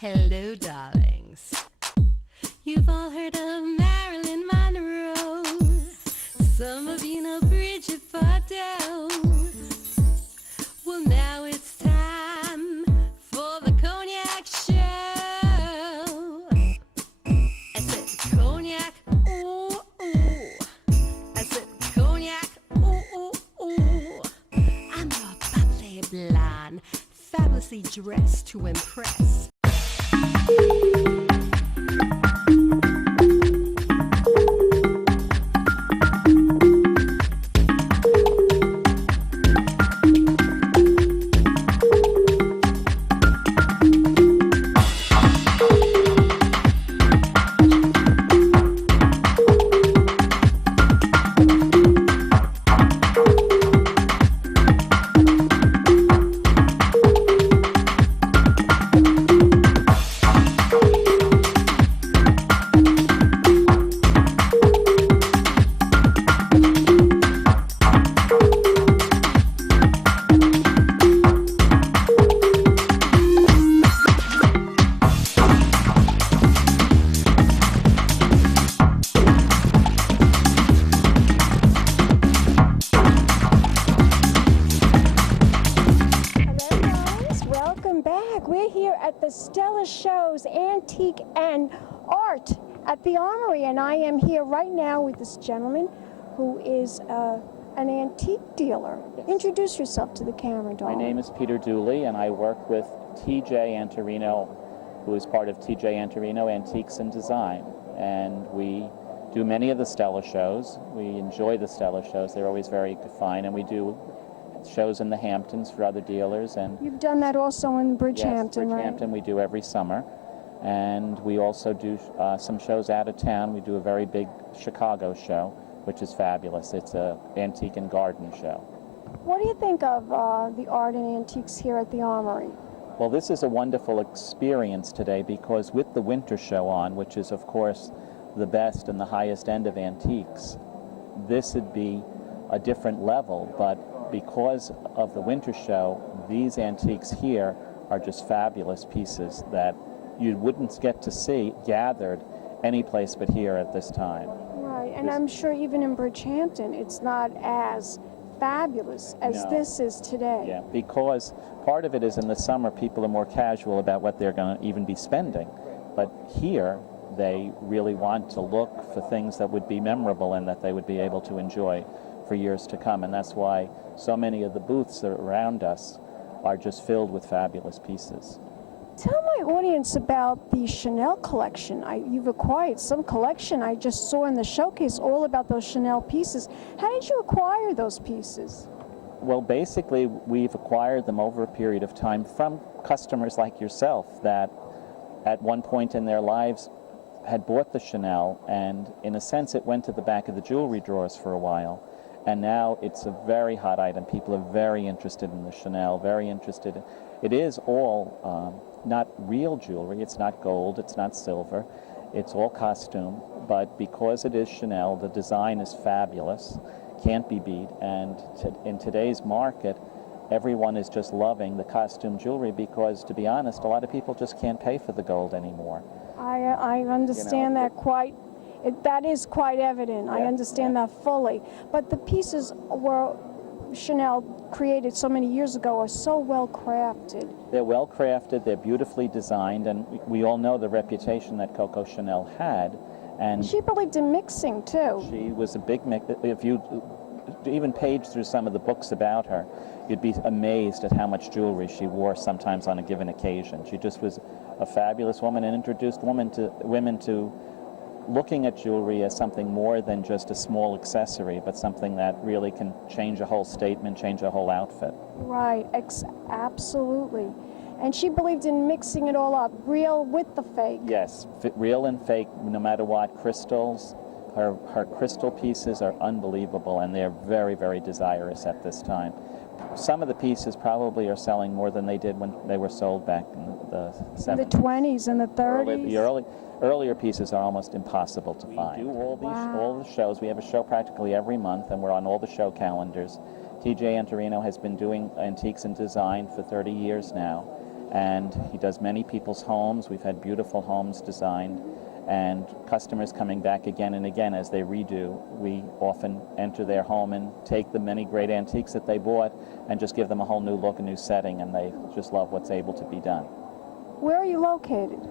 Hello, darlings. You've all heard of Marilyn Monroe. Some of you know Bridget Bardot. Well, now it's time for the Cognac Show. I said Cognac, ooh, ooh. I said Cognac, ooh, ooh, ooh. I'm your bubbly blonde, fabulously dressed to impress. Stella shows antique and art at the Armory, and I am here right now with this gentleman who is an antique dealer. Yes. Introduce yourself to the camera, darling. My name is Peter Dooley, and I work with TJ Antorino, who is part of TJ Antorino Antiques and Design, and we do many of the Stella shows. We enjoy the Stella shows. They're always very fine, and we do shows in the Hamptons for other dealers. And you've done that also in Bridgehampton, yes, Bridgehampton, right? We do every summer, and we also do some shows out of town. We do a very big Chicago show, which is fabulous. It's an antique and garden show. What do you think of the art and antiques here at the Armory? Well, this is a wonderful experience today because with the winter show on, which is of course the best and the highest end of antiques, this would be a different level, but because of the winter show, these antiques here are just fabulous pieces that you wouldn't get to see gathered any place but here at this time. Right, and I'm sure even in Bridgehampton, it's not as fabulous as this is today. Yeah, because part of it is in the summer, people are more casual about what they're going to even be spending. But here, they really want to look for things that would be memorable and that they would be able to enjoy for years to come, and that's why so many of the booths that are around us are just filled with fabulous pieces. Tell my audience about the Chanel collection. You've acquired some collection I just saw in the showcase all about those Chanel pieces. How did you acquire those pieces? Well, basically, we've acquired them over a period of time from customers like yourself that at one point in their lives had bought the Chanel, and in a sense it went to the back of the jewelry drawers for a while. And now it's a very hot item. People are very interested in the Chanel, very interested. It is all not real jewelry. It's not gold. It's not silver. It's all costume. But because it is Chanel, the design is fabulous, can't be beat. And in today's market, everyone is just loving the costume jewelry because, to be honest, a lot of people just can't pay for the gold anymore. I understand that quite. That is quite evident. Yeah, I understand that fully. But the pieces were Chanel created so many years ago are so well crafted. They're well crafted, they're beautifully designed, and we all know the reputation that Coco Chanel had. And she believed in mixing too. She was a big mix. If you even page through some of the books about her, you'd be amazed at how much jewelry she wore sometimes on a given occasion. She just was a fabulous woman and introduced women to looking at jewelry as something more than just a small accessory, but something that really can change a whole statement, change a whole outfit. Right, absolutely. And she believed in mixing it all up, real with the fake. Yes, real and fake, no matter what. Crystals, her crystal pieces are unbelievable, and they're very, very desirous at this time. Some of the pieces probably are selling more than they did when they were sold back in the 70s. The 20s and the 30s. Earlier pieces are almost impossible to find. We do all the shows. We have a show practically every month, and we're on all the show calendars. TJ Antorino has been doing antiques and design for 30 years now, and he does many people's homes. We've had beautiful homes designed, and customers coming back again and again as they redo. We often enter their home and take the many great antiques that they bought and just give them a whole new look, a new setting, and they just love what's able to be done. Where are you located?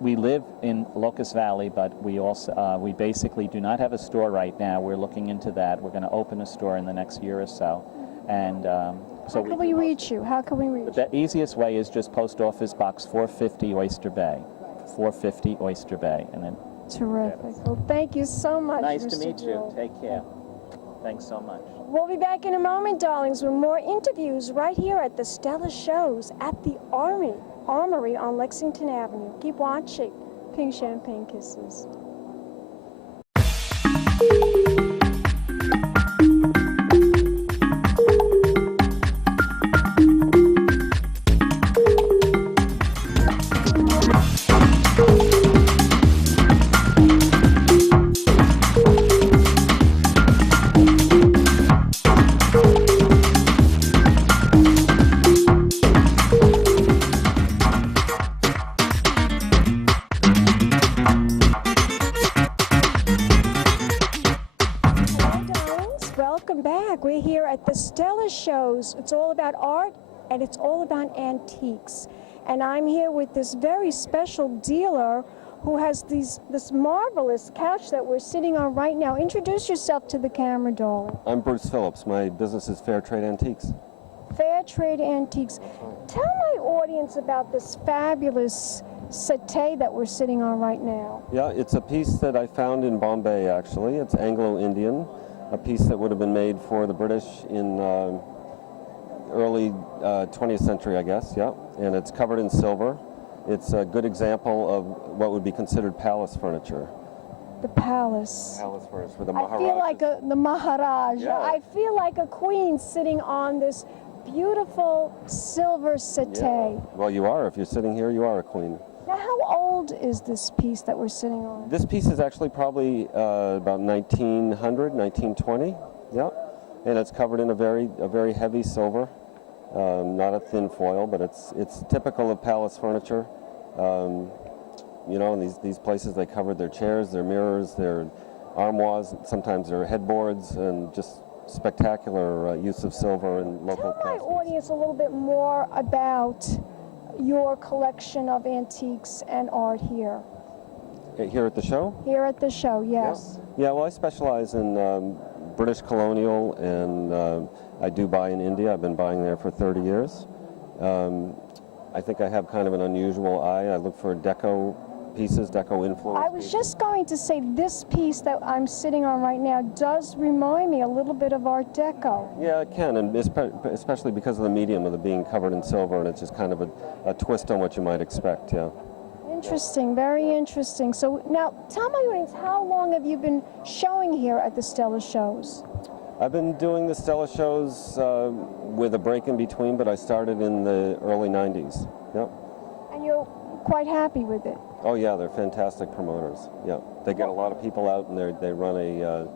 We live in Locust Valley, but we basically do not have a store right now. We're looking into that. We're going to open a store in the next year or so. And How can we reach you? How can we reach you? the easiest way is just Post Office Box 450 Oyster Bay. 450 Oyster Bay. And then Terrific. Well, thank you so much, nice Mr. to meet you. Gill. Take care. Thanks so much. We'll be back in a moment, darlings, with more interviews right here at the Stella Shows at the Armory on Lexington Avenue. Keep watching. Pink Champagne Kisses. We're here at the Stella Shows. It's all about art and it's all about antiques. And I'm here with this very special dealer who has this marvelous couch that we're sitting on right now. Introduce yourself to the camera, darling. I'm Bruce Phillips. My business is Fair Trade Antiques. Fair Trade Antiques. Tell my audience about this fabulous settee that we're sitting on right now. Yeah, it's a piece that I found in Bombay, actually. It's Anglo-Indian, a piece that would have been made for the British in early 20th century, I guess, yeah. And it's covered in silver. It's a good example of what would be considered palace furniture. The palace. Palace furniture with the I feel like the Maharaja. Yeah. I feel like a queen sitting on this beautiful silver settee. Yeah. Well, you are. If you're sitting here, you are a queen. Now, how old is this piece that we're sitting on? This piece is actually probably about 1900, 1920, yeah. And it's covered in a very heavy silver, not a thin foil, but it's typical of palace furniture. You know, in these places they covered their chairs, their mirrors, their armoires, sometimes their headboards, and just spectacular use of silver and local Tell my craftsmen. audience a little bit more about your collection of antiques and art here. Here at the show? Here at the show, yes. Yeah, well, I specialize in British colonial, and I do buy in India. I've been buying there for 30 years. I think I have kind of an unusual eye. I look for deco pieces, deco influence. I was just going to say this piece that I'm sitting on right now does remind me a little bit of Art Deco. Yeah, it can, and especially because of the medium of it being covered in silver, and it's just kind of a twist on what you might expect, yeah. Interesting, very interesting. So now, tell my audience, how long have you been showing here at the Stella Shows? I've been doing the Stella Shows with a break in between, but I started in the early 90s, yeah. And you're quite happy with it? Oh yeah, they're fantastic promoters, yeah. They get a lot of people out, and they run a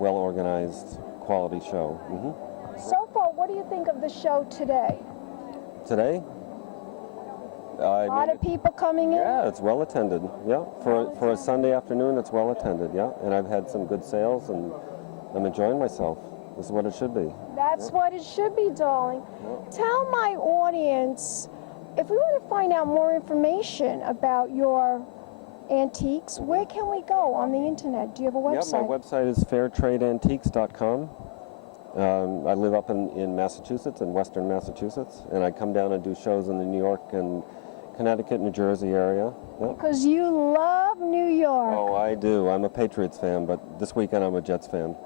well-organized, quality show. Mm-hmm. So far, what do you think of the show today? Today? A lot of people coming in? Yeah, it's well attended. Yeah, for a Sunday afternoon, it's well attended. Yeah, and I've had some good sales, and I'm enjoying myself. This is what it should be. That's what it should be, darling. Tell my audience, if we want to find out more information about your antiques, where can we go on the internet? Do you have a website? Yeah, my website is fairtradeantiques.com. I live up in Massachusetts, in western Massachusetts, and I come down and do shows in the New York and Connecticut, New Jersey area. Yep. Because you love New York. Oh, I do. I'm a Patriots fan, but this weekend I'm a Jets fan.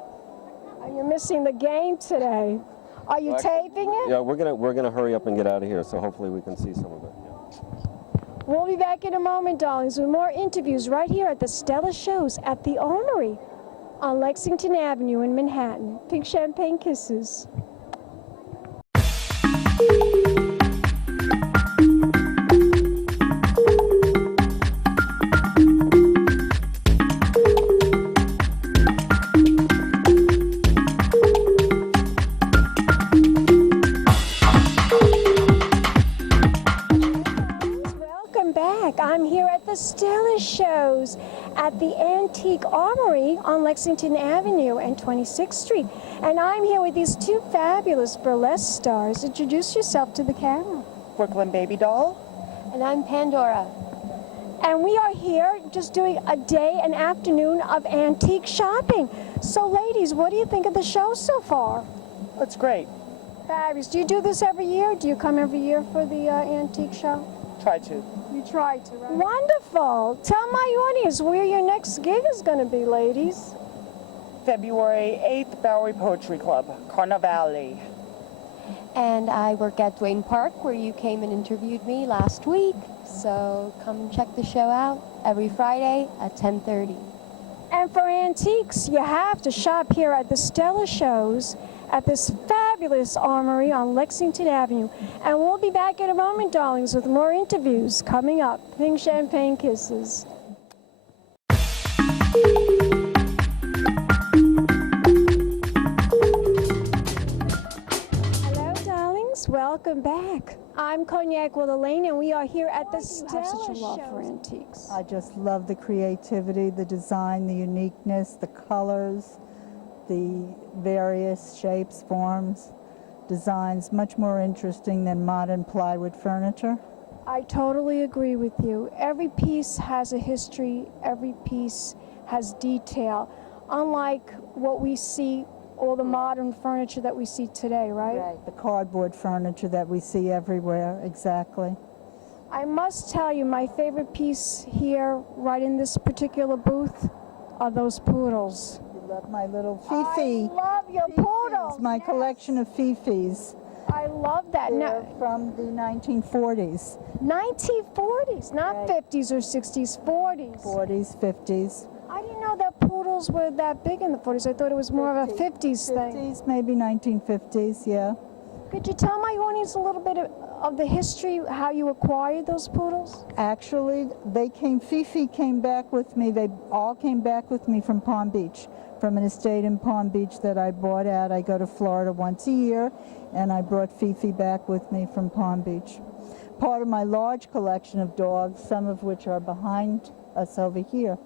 You're missing the game today. Are you taping it? Yeah, we're gonna hurry up and get out of here, so hopefully we can see some of it. Yeah. We'll be back in a moment, darlings, with more interviews right here at the Stella Shows at the Armory on Lexington Avenue in Manhattan. Pink Champagne Kisses. I'm here at the Stella shows at the Antique Armory on Lexington Avenue and 26th Street. And I'm here with these two fabulous burlesque stars. Introduce yourself to the camera. Brooklyn Baby Doll. And I'm Pandora. And we are here just doing a day and afternoon of antique shopping. So ladies, what do you think of the show so far? That's great. Fabulous. Do you do this every year? Do you come every year for the antique show? Try to. You try to, right? Wonderful. Tell my audience where your next gig is going to be, ladies. February 8th, Bowery Poetry Club, Carnivale. And I work at Duane Park, where you came and interviewed me last week. So come check the show out every Friday at 10:30. And for antiques, you have to shop here at the Stella shows at this fabulous armory on Lexington Avenue. And we'll be back in a moment, darlings, with more interviews coming up. Pink champagne kisses. Hello, darlings. Welcome back. I'm Cognac Wellerlane, and we are here at the Stella shows. Such a love for antiques. I just love the creativity, the design, the uniqueness, the colors, the various shapes, forms, designs, much more interesting than modern plywood furniture. I totally agree with you. Every piece has a history, every piece has detail, unlike what we see, all the modern furniture that we see today, right? The cardboard furniture that we see everywhere, exactly. I must tell you, my favorite piece here, right in this particular booth, are those poodles. You love my little Fifi. I love your poodles. It's my collection of Fifis. I love that. They're Now, from the 1940s. 1940s, not 50s or 60s, 40s. 40s, 50s. I didn't know that poodles were that big in the 40s. I thought it was more of a 50s thing. 50s, maybe 1950s, yeah. Could you tell my audience a little bit of the history, how you acquired those poodles? Actually, Fifi came back with me. They all came back with me from Palm Beach, from an estate in Palm Beach that I bought out. I go to Florida once a year, and I brought Fifi back with me from Palm Beach. Part of my large collection of dogs, some of which are behind us over here.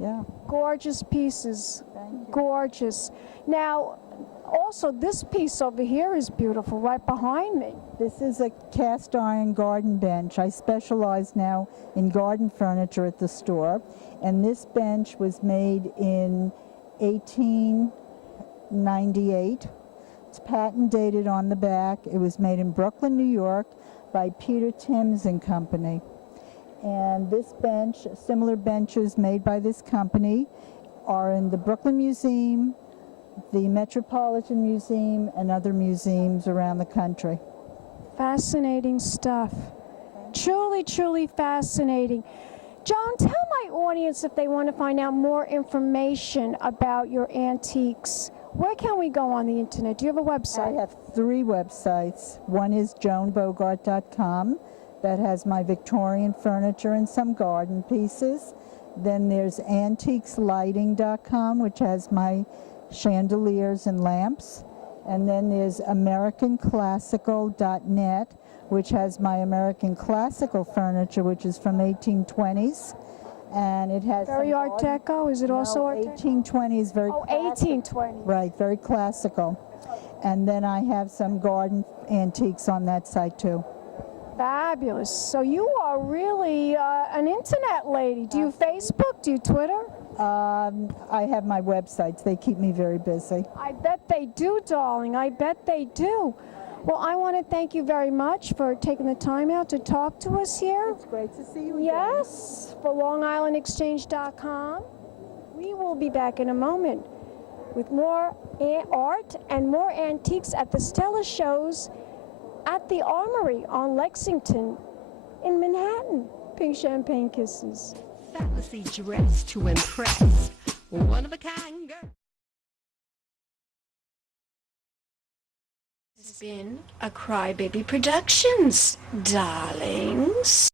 Yeah. Gorgeous pieces. Thank you. Gorgeous. Now, also, this piece over here is beautiful, right behind me. This is a cast iron garden bench. I specialize now in garden furniture at the store, and this bench was made in 1898. It's patent dated on the back. It was made in Brooklyn, New York by Peter Timms and Company. And this bench, similar benches made by this company, are in the Brooklyn Museum, the Metropolitan Museum, and other museums around the country. Fascinating stuff. Truly, truly fascinating. Joan, tell my audience if they want to find out more information about your antiques. Where can we go on the internet? Do you have a website? I have 3 websites. One is joanbogart.com. That has my Victorian furniture and some garden pieces. Then there's antiqueslighting.com, which has my chandeliers and lamps. And then there's americanclassical.net, which has my American classical furniture, which is from 1820s. And it has Very Art Deco? Is it also Art Deco? 1820s, very Oh, classical. 1820. Right, very classical. And then I have some garden antiques on that site too. Fabulous. So you are really an internet lady. Do you Facebook? Do you Twitter? I have my websites. They keep me very busy. I bet they do, darling. I bet they do. Well, I want to thank you very much for taking the time out to talk to us here. It's great to see you again. Yes, for LongIslandExchange.com. We will be back in a moment with more art and more antiques at the Stella shows at the Armory on Lexington in Manhattan. Pink champagne kisses. Fancy dress to impress. One of a kind girl. This has been a Crybaby Productions, darlings.